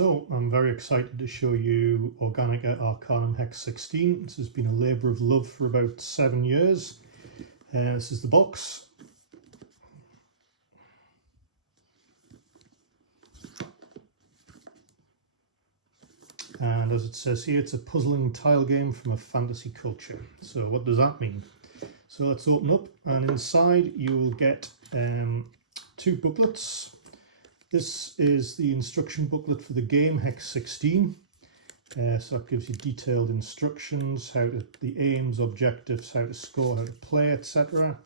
So I'm very excited to show you Oganika Arcanum Hex 16. This has been a labour of love for about 7 years. This is the box. And as it says here, it's a puzzling tile game from a fantasy culture. So what does that mean? So let's open up, and inside you will get 2 booklets. This is the instruction booklet for the game Hex 16. So it gives you detailed instructions, the aims, objectives, how to score, how to play, etc.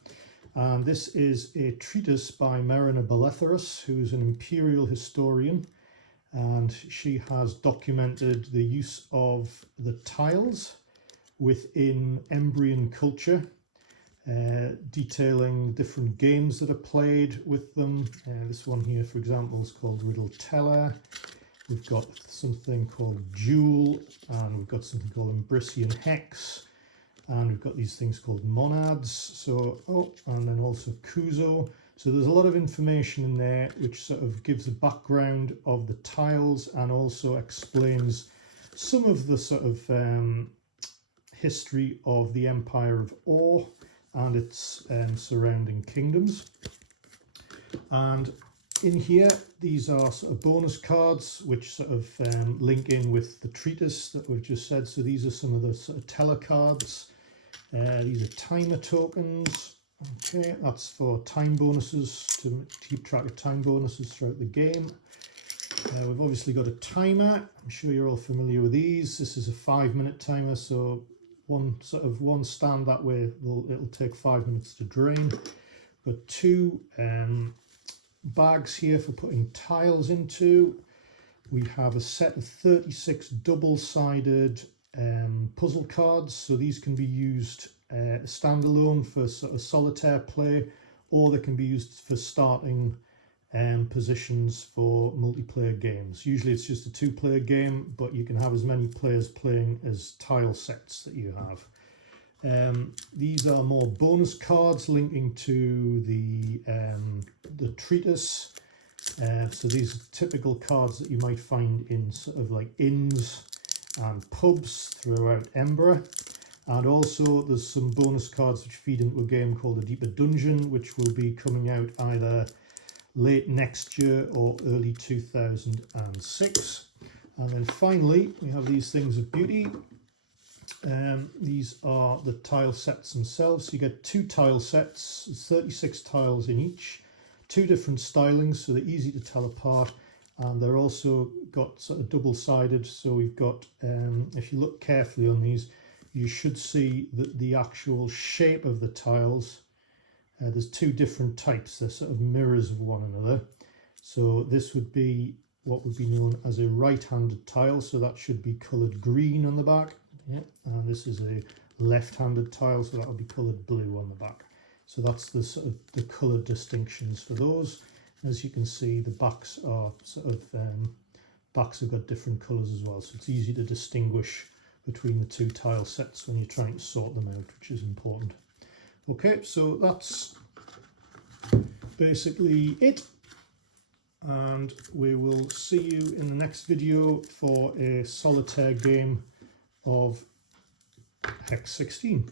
And this is a treatise by Marina Boletherus, who's an imperial historian, and she has documented the use of the tiles within Embrian culture, detailing different games that are played with them. This one here, for example, is called Riddle Teller. We've got something called Duel, and we've got something called Embrician Hex, and we've got these things called Monads. So, and then also Kuzo. So there's a lot of information in there which sort of gives a background of the tiles and also explains some of the sort of history of the Empire of Or and its surrounding kingdoms. And in here, these are sort of bonus cards which sort of link in with the treatise that we've just said. So these are some of the sort of teller cards. These are timer tokens. Okay, that's for time bonuses, to keep track of time bonuses throughout the game. We've obviously got a timer. I'm sure you're all familiar with these. This is a 5-minute timer, so one stand that way, it'll take 5 minutes to drain. We've got 2 bags here for putting tiles into. We have a set of 36 double-sided puzzle cards, so these can be used standalone for sort of solitaire play, or they can be used for starting positions for multiplayer games. Usually it's just a 2-player game, but you can have as many players playing as tile sets that you have. These are more bonus cards linking to the treatise. So these are typical cards that you might find in sort of like inns and pubs throughout Embra. And also there's some bonus cards which feed into a game called A Deeper Dungeon, which will be coming out either late next year or early 2006. And then finally we have these things of beauty. These are the tile sets themselves. So you get 2 tile sets, 36 tiles in each, 2 different stylings, so they're easy to tell apart. And they're also got sort of double-sided, so we've got, if you look carefully on these, you should see that the actual shape of the tiles, there's 2 different types. They're sort of mirrors of one another. So this would be what would be known as a right-handed tile, so that should be coloured green on the back. Yeah. And this is a left-handed tile, so that will be coloured blue on the back. So that's the sort of the colour distinctions for those. As you can see, the backs are sort of backs have got different colours as well, so it's easy to distinguish between the 2 tile sets when you're trying to sort them out, which is important. Okay, so that's basically it, and we will see you in the next video for a solitaire game of Hex 16.